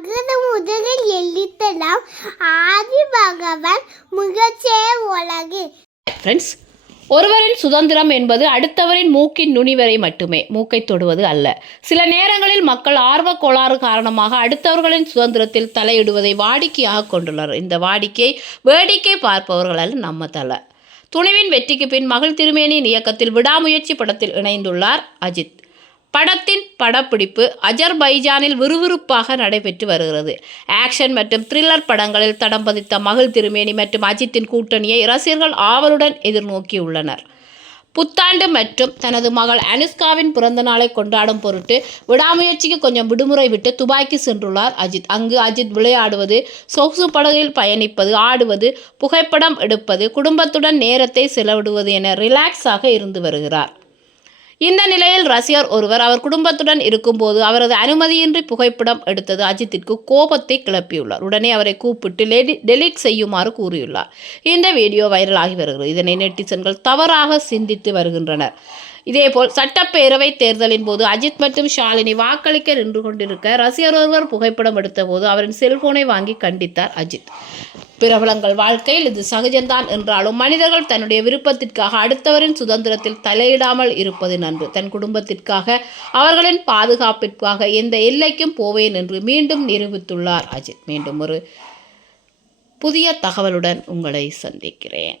அகர முதலில் எழுத்தலாம். ஆதி பகவான் முகச்சே உலகு. ஃப்ரெண்ட்ஸ் ஒருவரின் சுதந்திரம் என்பது அடுத்தவரின் மூக்கின் நுனி வரை மட்டுமே. மூக்கை தொடுவது அல்ல. சில நேரங்களில் மக்கள் ஆர்வக் கோளாறு காரணமாக அடுத்தவர்களின் சுதந்திரத்தில் தலையிடுவதை வாடிக்கையாக கொண்டுள்ளனர். இந்த வாடிக்கை வேடிக்கை பார்ப்பவர்களால் நம்ம தலை துணிவின் வெற்றிக்கு பின் மகள் திருமேனியின் இயக்கத்தில் விடாமுயற்சி படத்தில் இணைந்துள்ளார் அஜித். படத்தின் படப்பிடிப்பு அஜர்பைஜானில் விறுவிறுப்பாக நடைபெற்று வருகிறது. ஆக்ஷன் மற்றும் த்ரில்லர் படங்களில் தடம் பதித்த மகள் திருமேனி மற்றும் அஜித்தின் கூட்டணியை ரசிகர்கள் ஆவலுடன் எதிர்நோக்கியுள்ளனர். புத்தாண்டு மற்றும் தனது மகள் அனுஷ்காவின் பிறந்த நாளை கொண்டாடும் பொருட்டு விடாமுயற்சிக்கு கொஞ்சம் விடுமுறை விட்டு துபாய்க்கு சென்றுள்ளார் அஜித். அங்கு அஜித் விளையாடுவது சொகுசு படகில் பயணிப்பது ஆடுவது புகைப்படம் எடுப்பது குடும்பத்துடன் நேரத்தை செலவிடுவது என ரிலாக்ஸாக இருந்து வருகிறார். இந்த நிலையில் ரசிகர் ஒருவர் அவர் குடும்பத்துடன் இருக்கும்போது அவரது அனுமதியின்றி புகைப்படம் எடுத்தது அஜித்திற்கு கோபத்தை கிளப்பியுள்ளார். உடனே அவரை கூப்பிட்டு லெடி டெலீட் செய்யுமாறு கூறியுள்ளார். இந்த வீடியோ வைரலாகி வருகிறது. இதனை நெட்டிசன்கள் தவறாக சிந்தித்து வருகின்றனர். இதேபோல் சட்டப்பேரவை தேர்தலின் போது அஜித் மற்றும் ஷாலினி வாக்களிக்க நின்று கொண்டிருக்க ரசிகர் ஒருவர் புகைப்படம் எடுத்தபோது அவரின் செல்போனை வாங்கி கண்டித்தார் அஜித். பிரபலங்கள் வாழ்க்கையில் இது சகஜம்தான் என்றாலும் மனிதர்கள் தன்னுடைய விருப்பத்திற்காக அடுத்தவரின் சுதந்திரத்தில் தலையிடாமல் இருப்பது நன்று. தன் குடும்பத்திற்காக அவர்களின் பாதுகாப்பிற்காக எந்த எல்லைக்கும் போவேன் என்று மீண்டும் நிரூபித்துள்ளார் அஜித். மீண்டும் ஒரு புதிய தகவலுடன் உங்களை சந்திக்கிறேன்.